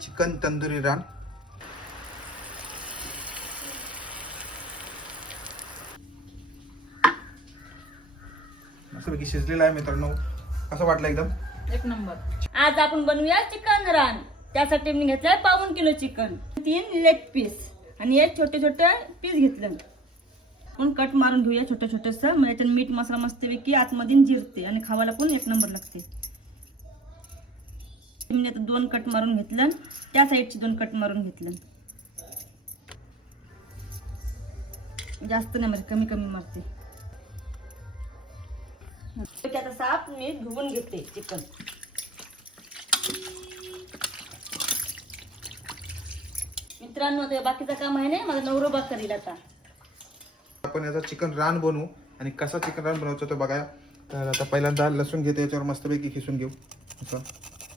Chicken tandoori रान. मस्तपैकी शिजलेला आहे मित्रांनो. कसं वाटलं? एकदम एक नंबर. आज आपण बनवूया चिकन रान. त्यासाठी मी घेतलंय 1.5 किलो चिकन, 3 लेग पीस आणि एक छोटे छोटे पीस घेतलं. आपण कट मारून घेऊया छोटे छोटेस. म्हणजे याच्यात मीठ मसाला मस्तपैकी आतमध्ये जिरते आणि खावायला पण एक नंबर लागते. मी आता 2 कट मारून घेतलं, त्या साईडची 2 कट मारून घेतलं. जास्त नाही मारते, कमी कमी मारते. आता साफ मी धुवून घेते चिकन. मित्रांनो ते बाकीचं काम आहे ना, माझा नवरोबा करील. आता आपण याचा चिकन रान बनवू. आणि कसा चिकन रान बनवायचा तो बघा. तर आता पहिल्यांदा लसूण घेते, याच्यावर मस्तपैकी खिसून घेऊ. असं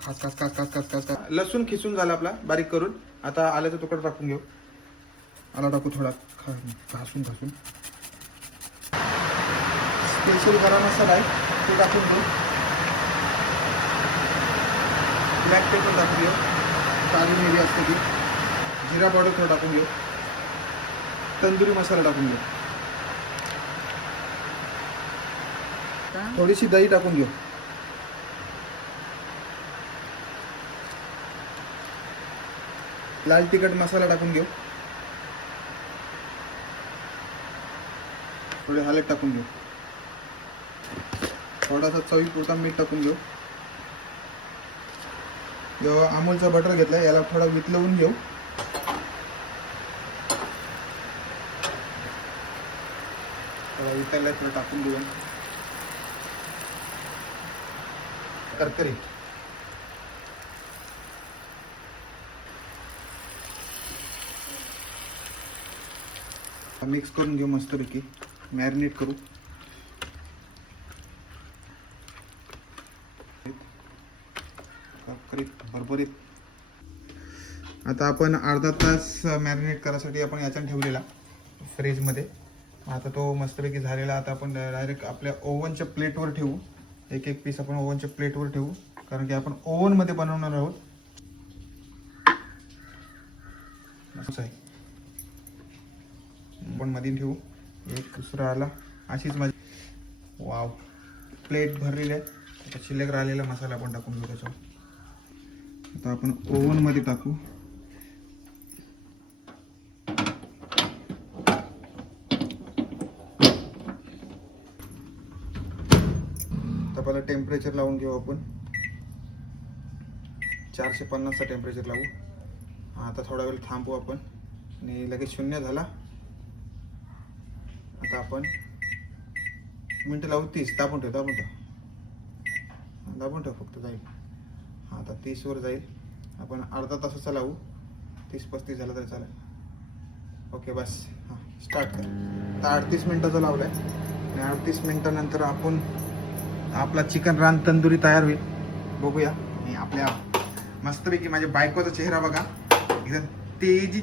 खास खास खास खास खास खास खास लसूण खिसून झाला आपला बारीक करून. आता आल्याचा तुकडा टाकून घेऊ. आला टाकू थोडा घासून घासून. स्पेशल गरम मसाला आहे ते टाकून घेऊ. ब्लॅक पेपर टाकून घेऊ. काळी मिरी असते ती. जिरा पावडर थोडं टाकून घेऊ. तंदुरी मसाला टाकून घेऊ. थोडीशी दही टाकून घेऊ. लाल तिखट मसाला टाकून घेऊ. थोडे हळद टाकून घेऊ. थोडासा चवीपुरता मीठ टाकून घेऊ. जेव्हा अमूलचा बटर घेतलाय याला थोडा वितळवून घेऊ. थोडा वितळलाय थोडं टाकून घेऊ. तरकारी मिक्स करून घेऊ. मस्तपैकी मॅरिनेट करू. भरभरीत. आता आपण अर्धा तास मॅरिनेट करायसाठी आपण याच्यात ठेवलेला फ्रीजमध्ये. आता तो मस्तपैकी झालेला. आता आपण डायरेक्ट आपल्या ओव्हनच्या प्लेटवर ठेवू. एक एक पीस आपण ओव्हनच्या प्लेटवर ठेवू, कारण की आपण ओव्हनमध्ये बनवणार आहोत. असं आहे. आपण मध्ये ठेवू. एक दुसरा आला. अशीच माझी वाव प्लेट भरलेली आहे. आता शिल्लक राहिलेला मसाला आपण टाकून घेऊ त्याच्यावर. आता आपण ओव्हनमध्ये टाकू. आता पहिला टेम्परेचर लावून घेऊ आपण. 450चा टेम्परेचर लावू. आता थोडा वेळ थांबू आपण आणि लगेच 0 झाला. आता आपण मिनटं लावू. 30 दाबून ठेव फक्त जाईल. आता 30 वर जाईल. आपण अर्धा तासाचा लावू. 30-35 झालं तरी चालेल. ओके बस. हां स्टार्ट कर. आता 38 मिनटाचा लावलाय आणि 38 मिनिटानंतर आपण आपला चिकन रान तंदुरी तयार होईल. बघूया. आणि आपल्या मस्तपैकी माझ्या बायकोचा चेहरा बघा. एकदम तेजी.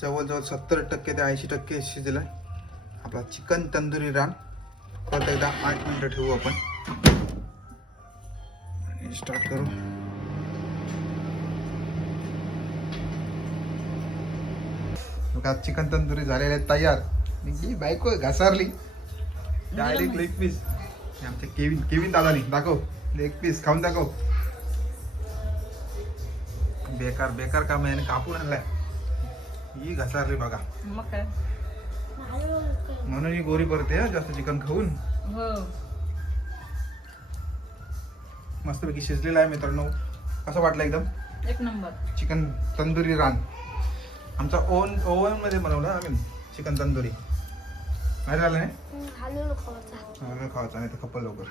जवळजवळ 70% ते 80% शिजलाय आपला चिकन तंदुरी रान. परत एकदा 8 मिनिटं ठेवू आपण आणि स्टार्ट करू. बघा चिकन तंदुरी झालेले आहे तयार. ही बायको घसारली डायरेक्ट लेग पीस. आमच्या केविन दादानी दाखव. लेग पीस खाऊन दाखव. बेकार बेकार काम आहे. कापून आणलाय. ही घसारली बघा. मग काय म्हणून ही गोरी पडते जास्त चिकन खाऊन. हो. मस्तपैकी शिजलेला आहे मित्रांनो. कसं वाटलं? एकदम एक नंबर. चिकन तंदुरी रान. आमचा ओव्हन मध्ये बनवला आम्ही चिकन तंदुरी. माहिती झालं नाही? खावायचा नाही तर खपल लवकर.